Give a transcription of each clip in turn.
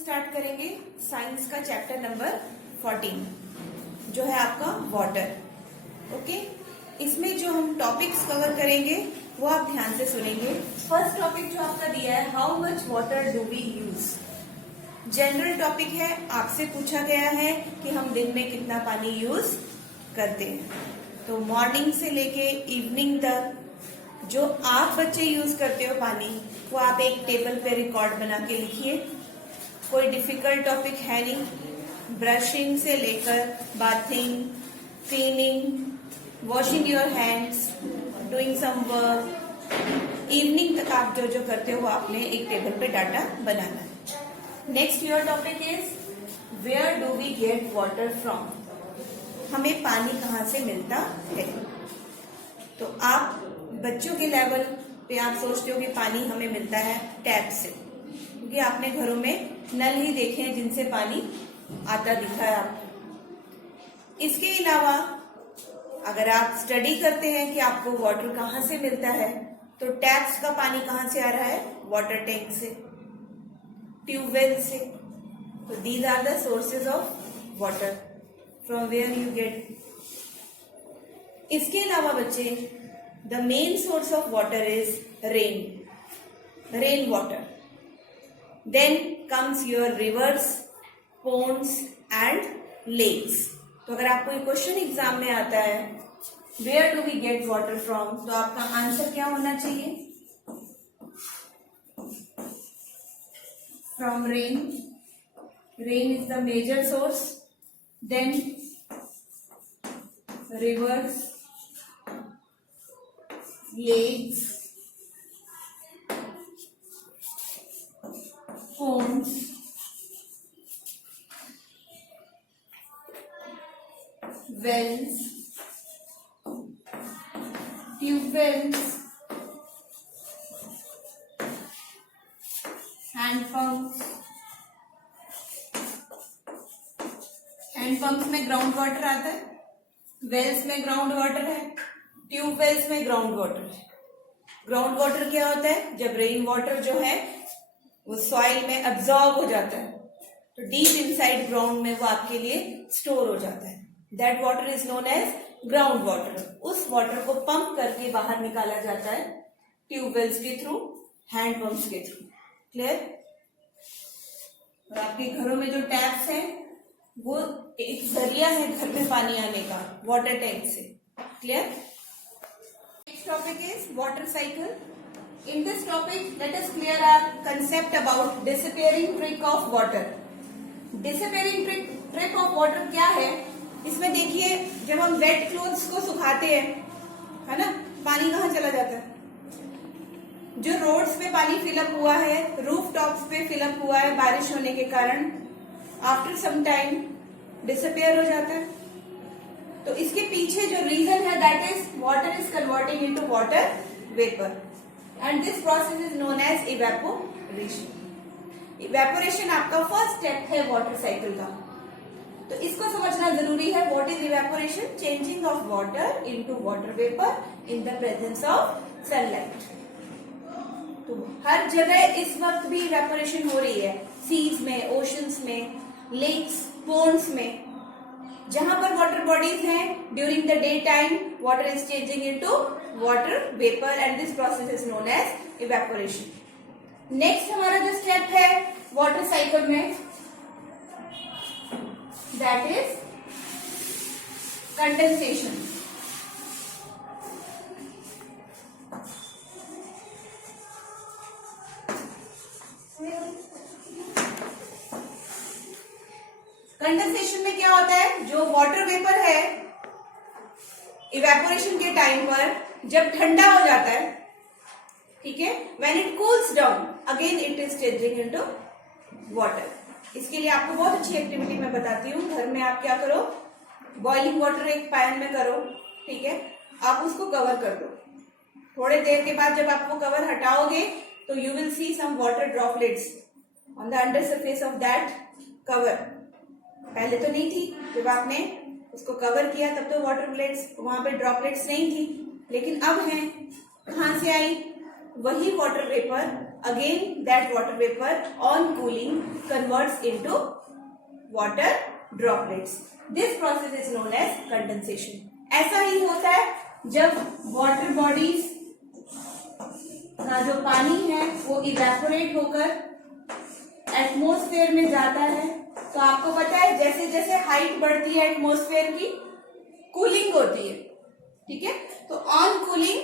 Start करेंगे science का chapter number 14 जो है आपका वाटर। ओके, इसमें जो हम टॉपिक्स कवर करेंगे वो आप ध्यान से सुनेंगे। फर्स्ट टॉपिक जो आपका दिया है, how much water do we use. General topic है, आपसे पूछा गया है कि हम दिन में कितना पानी यूज करते हैं। तो मॉर्निंग से लेके इवनिंग तक जो आप बच्चे यूज करते हो पानी, वो आप एक टेबल पे रिकॉर्ड बना के लिखिए। कोई डिफिकल्ट टॉपिक है नहीं। ब्रशिंग से लेकर bathing, cleaning, washing your hands, doing some work, evening तक आप जो जो करते हो वो आपने एक टेबल पे डाटा बनाना है। Next your topic is where do we get water from. हमें पानी कहाँ से मिलता है। तो आप बच्चों के लेवल पे आप सोचते हो कि पानी हमें मिलता है टैप से, क्योंकि आपने घरों में नल ही देखे हैं जिनसे पानी आता दिखा है आपको। इसके अलावा अगर आप स्टडी करते हैं कि आपको वाटर कहाँ से मिलता है, तो टैप्स का पानी कहाँ से आ रहा है, वाटर टैंक से, ट्यूबवेल से। तो these are the sources of water from where you get. इसके अलावा बच्चे, the main source of water is rain water. Then comes your rivers, ponds and lakes. तो अगर आपको ये क्वेश्चन एग्जाम में आता है where do we get water from, तो आपका आंसर क्या होना चाहिए, from rain. Rain is the major source, then rivers, lakes, ponds, wells, tube wells, hand pumps। Hand pumps में ग्राउंड वाटर आता है, वेल्स में ग्राउंड वाटर है, ट्यूबवेल्स में ग्राउंड वाटर है। ग्राउंड वाटर क्या होता है, जब रेन वाटर जो है वो सॉइल में अब्सॉर्ब हो जाता है, तो डीप इनसाइड ग्राउंड में वो आपके लिए स्टोर हो जाता है। That water is known as ground water. उस वाटर को पंप करके बाहर निकाला जाता है ट्यूबवेल्स के थ्रू, हैंड पंप्स के थ्रू। क्लियर। और आपके घरों में जो टैप्स हैं वो एक जरिया है घर में पानी आने का, वाटर टैंक से। Clear. Next topic is water cycle. In this topic, let us clear our concept about disappearing trick of water. Disappearing trick of water क्या है? इसमें देखिए, जब हम वेट क्लोथ्स को सुखाते हैं, है ना, पानी कहाँ चला जाता है, जो रोड्स पे पानी फिलअप हुआ है, रूफ टॉप्स पे फिलअप हुआ है बारिश होने के कारण, आफ्टर सम टाइम डिसअपियर हो जाता है। तो इसके पीछे जो रीजन है, that is water is converting into water vapour, and this process is known as evaporation. Evaporation आपका फर्स्ट स्टेप है वाटर साइकिल का। तो इसको समझना जरूरी है। What is evaporation? Changing of water into water vapour in the presence of sunlight. तो हर जगह इस वक्त भी इवेपोरेशन हो रही है, सीज में, ओशंस में, लेक्स, पोन्ड्स में। जहां पर वाटर बॉडीज हैं, during the day time water is changing into water vapour, and this process is known as evaporation. Next हमारा जो स्टेप है वाटर साइकिल में, दैट इज कंडेंसेशन। कंडेंसेशन में क्या होता है, जो वाटर वेपर है इवेपोरेशन के टाइम पर जब ठंडा हो जाता है, ठीक है, when it cools down again it is changing into water. इसके लिए आपको बहुत अच्छी एक्टिविटी मैं बताती हूँ। घर में आप क्या करो, बॉइलिंग वाटर एक पैन में करो, ठीक है, आप उसको कवर कर दो। थोड़े देर के बाद जब आप वो कवर हटाओगे तो you will see some water droplets on the under surface of that cover. पहले तो नहीं थी, जब आपने उसको कवर किया तब तो वाटर प्लेट्स वहां पे ड्रॉपलेट्स नहीं थी, लेकिन अब हैं। कहाँ से आई? वही water vapour again that water vapor on cooling converts into water droplets. This process is known as condensation. ऐसा ही होता है जब वाटर बॉडीज का जो पानी है वो इवेपोरेट होकर एटमॉस्फेयर में जाता है। तो आपको पता है जैसे जैसे हाइट बढ़ती है एटमॉस्फेयर की कूलिंग होती है, ठीक है। तो on cooling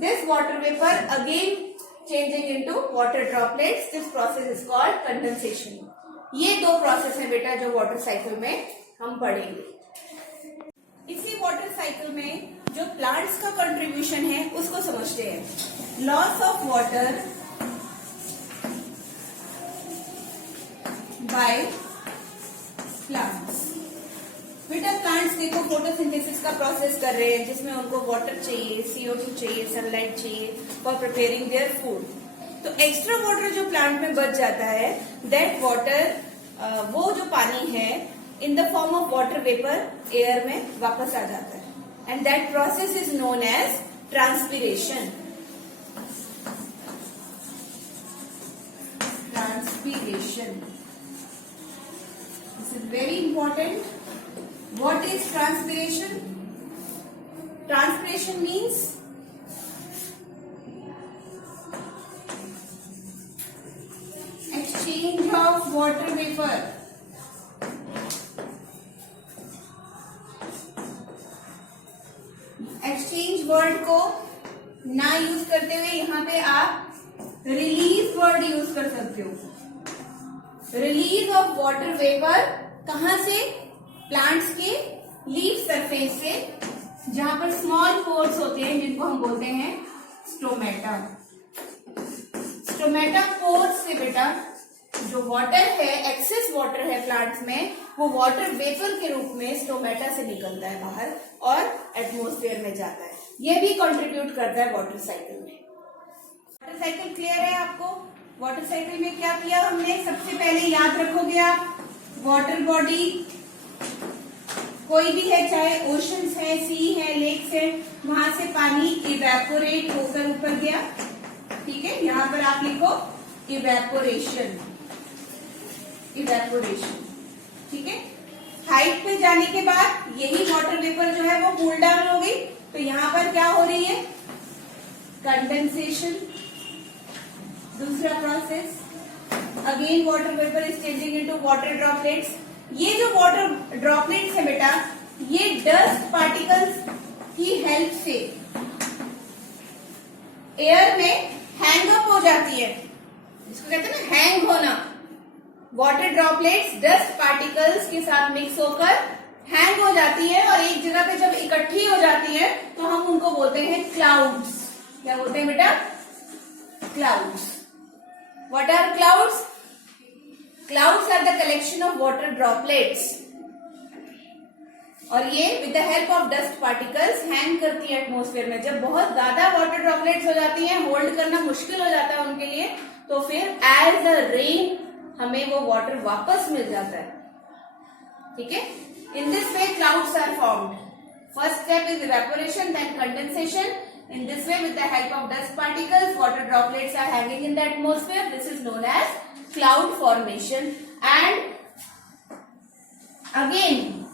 this water vapour again changing into water droplets, this process is called condensation. ये दो प्रोसेस है बेटा जो वाटर साइकिल में हम पढ़ेंगे। इसी वाटर साइकिल में जो प्लांट्स का कंट्रीब्यूशन है उसको समझते हैं। Loss of water by plants. बेटा प्लांट्स देखो फोटोसिंथेसिस का प्रोसेस कर रहे हैं जिसमें उनको वाटर चाहिए, CO2 चाहिए, सनलाइट चाहिए फॉर प्रिपेयरिंग देयर फूड। तो एक्स्ट्रा वाटर जो प्लांट में बच जाता है दैट वाटर वो जो पानी है in the form of water vapour air में वापस आ जाता है and that process is known as transpiration. Transpiration this is very important. What is transpiration? Transpiration means exchange of water vapor exchange word को ना यूज करते हुए यहाँ पे आप रिलीज वर्ड यूज कर सकते हो। रिलीज ऑफ वाटर वेपर कहां से? प्लांट्स के लीफ सरफेस से जहां पर स्मॉल पोर्स होते हैं जिनको हम बोलते हैं स्टोमेटा। स्टोमेटा पोर्स से बेटा जो वाटर है, एक्सेस वाटर है प्लांट्स में, वो वाटर वेपर के रूप में स्टोमेटा से निकलता है बाहर और एटमॉस्फेयर में जाता है। ये भी कंट्रीब्यूट करता है वाटर साइकिल में। वाटर साइकिल क्लियर है आपको? वाटर साइकिल में क्या किया हमने? सबसे पहले याद रखोगे आप, वाटर बॉडी कोई भी है, चाहे ओशंस है, सी है, लेक्स है, वहां से पानी इवेपोरेट होकर ऊपर गया, ठीक है। यहां पर आप लिखो इवेपोरेशन, इवेपोरेशन, ठीक है। हाइट पे जाने के बाद यही वाटर वेपर जो है वो कूल डाउन हो गई, तो यहां पर क्या हो रही है? कंडेंसेशन। दूसरा process, again water vapour is changing into water droplets. ये जो वाटर ड्रॉपलेट्स है बेटा, ये डस्ट पार्टिकल्स की हेल्प से एयर में हैंग अप हो जाती है, इसको कहते हैं ना हैंग होना। वाटर ड्रॉपलेट्स डस्ट पार्टिकल्स के साथ मिक्स होकर हैंग हो जाती है और एक जगह पे जब इकट्ठी हो जाती है तो हम उनको बोलते हैं क्लाउड्स। क्या बोलते हैं बेटा? Clouds. What are clouds? Clouds are the collection of water droplets और ये with the help of dust particles hang करती है एटमॉस्फेयर में। जब बहुत ज्यादा वाटर ड्रॉपलेट्स हो जाती हैं, होल्ड करना मुश्किल हो जाता है उनके लिए, तो फिर एज अ रेन हमें वो वाटर वापस मिल जाता है, ठीक है। In this way clouds are formed. First step is evaporation, then condensation. In this way, with the help of dust particles, water droplets are hanging in the atmosphere. This is known as cloud formation. And again,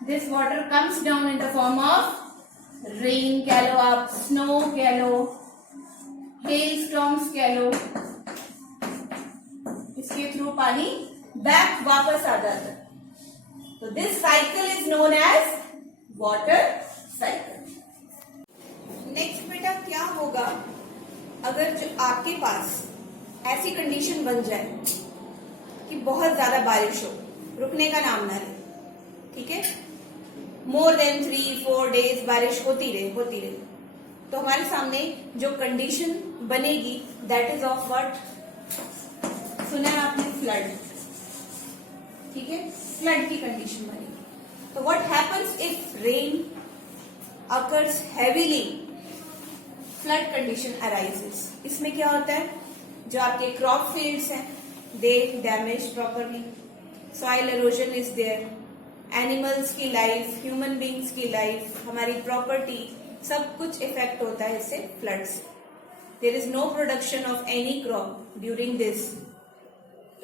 this water comes down in the form of rain कह लो आप, snow कह लो, hailstorms कह लो। इसके through पानी back वापस आ जाता है। तो this cycle is known as water cycle. Next बेटा क्या होगा अगर जो आपके पास ऐसी कंडीशन बन जाए कि बहुत ज्यादा बारिश हो, रुकने का नाम ना ले, ठीक है। मोर देन 3-4 डेज बारिश होती रहे, तो हमारे सामने जो कंडीशन बनेगी दैट इज ऑफ व्हाट? सुना है आपने? फ्लड, ठीक है। फ्लड की कंडीशन बनेगी। तो what happens if rain occurs heavily? Flood condition arises. इसमें क्या होता है? जो आपके क्रॉप फील्ड्स हैं they damage properly, soil erosion is there, animals की लाइफ, ह्यूमन बींग्स की लाइफ, हमारी प्रॉपर्टी, सब कुछ इफेक्ट होता है इससे, फ्लड से। there is no production of any crop during this,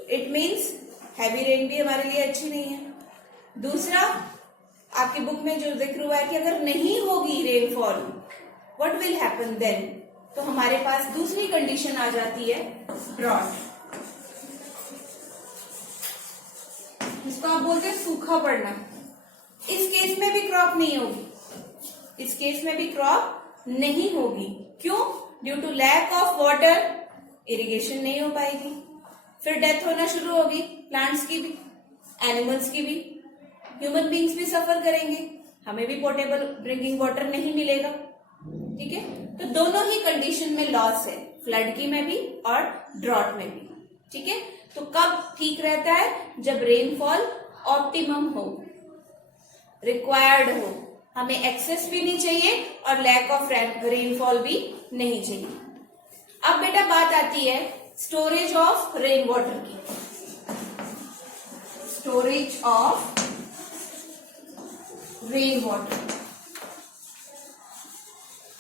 it means heavy rain भी हमारे लिए अच्छी नहीं है. दूसरा, आपकी बुक में जो जिक्र हुआ है कि अगर नहीं होगी rainfall, what will happen then, तो हमारे पास दूसरी कंडीशन आ जाती है ड्रॉट, जिसको आप बोलते हैं सूखा पड़ना. इस केस में भी क्रॉप नहीं होगी, इस केस में भी क्रॉप नहीं होगी. क्यों? Due to lack of water, irrigation नहीं हो पाएगी. फिर डेथ होना शुरू होगी, प्लांट्स की भी, एनिमल्स की भी, ह्यूमन बींग्स भी सफर करेंगे, हमें भी पोर्टेबल ड्रिंकिंग वाटर नहीं मिलेगा. ठीक है, तो दोनों ही कंडीशन में लॉस है, फ्लड की में भी और ड्रॉट में भी. ठीक है, तो कब ठीक रहता है? जब रेनफॉल ऑप्टिमम हो, रिक्वायर्ड हो, हमें एक्सेस भी नहीं चाहिए और लैक ऑफ रेनफॉल भी नहीं चाहिए. अब बेटा बात आती है स्टोरेज ऑफ रेन वाटर की. स्टोरेज ऑफ रेन वाटर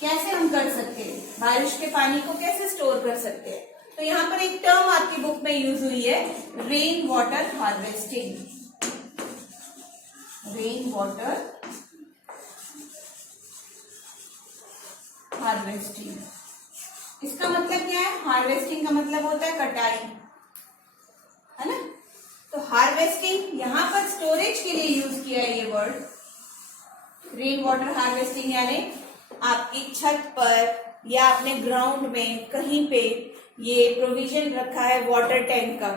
कैसे हम कर सकते हैं? बारिश के पानी को कैसे स्टोर कर सकते हैं? तो यहां पर एक टर्म आपकी बुक में यूज हुई है, rain water harvesting. Rain water harvesting, इसका मतलब क्या है? हार्वेस्टिंग का मतलब होता है कटाई, है ना. तो हार्वेस्टिंग यहां पर स्टोरेज के लिए यूज किया है ये वर्ड. रेन वाटर हार्वेस्टिंग यानी आपकी छत पर या अपने ग्राउंड में कहीं पे ये प्रोविजन रखा है वाटर टैंक का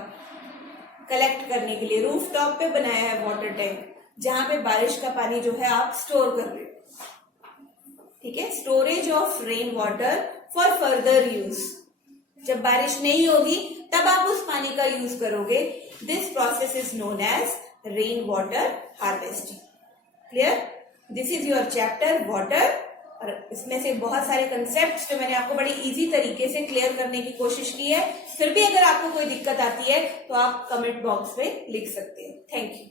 कलेक्ट करने के लिए. रूफ टॉप पे बनाया है वाटर टैंक, जहां पे बारिश का पानी जो है आप स्टोर कर रहे हो. ठीक है, storage of rain water for further use. जब बारिश नहीं होगी तब आप उस पानी का यूज करोगे. This process is known as rain water harvesting. Clear? This is your chapter water. और इसमें से बहुत सारे कंसेप्ट्स जो मैंने आपको बड़ी इजी तरीके से क्लियर करने की कोशिश की है. फिर भी अगर आपको कोई दिक्कत आती है तो आप कमेंट बॉक्स में लिख सकते हैं. Thank you.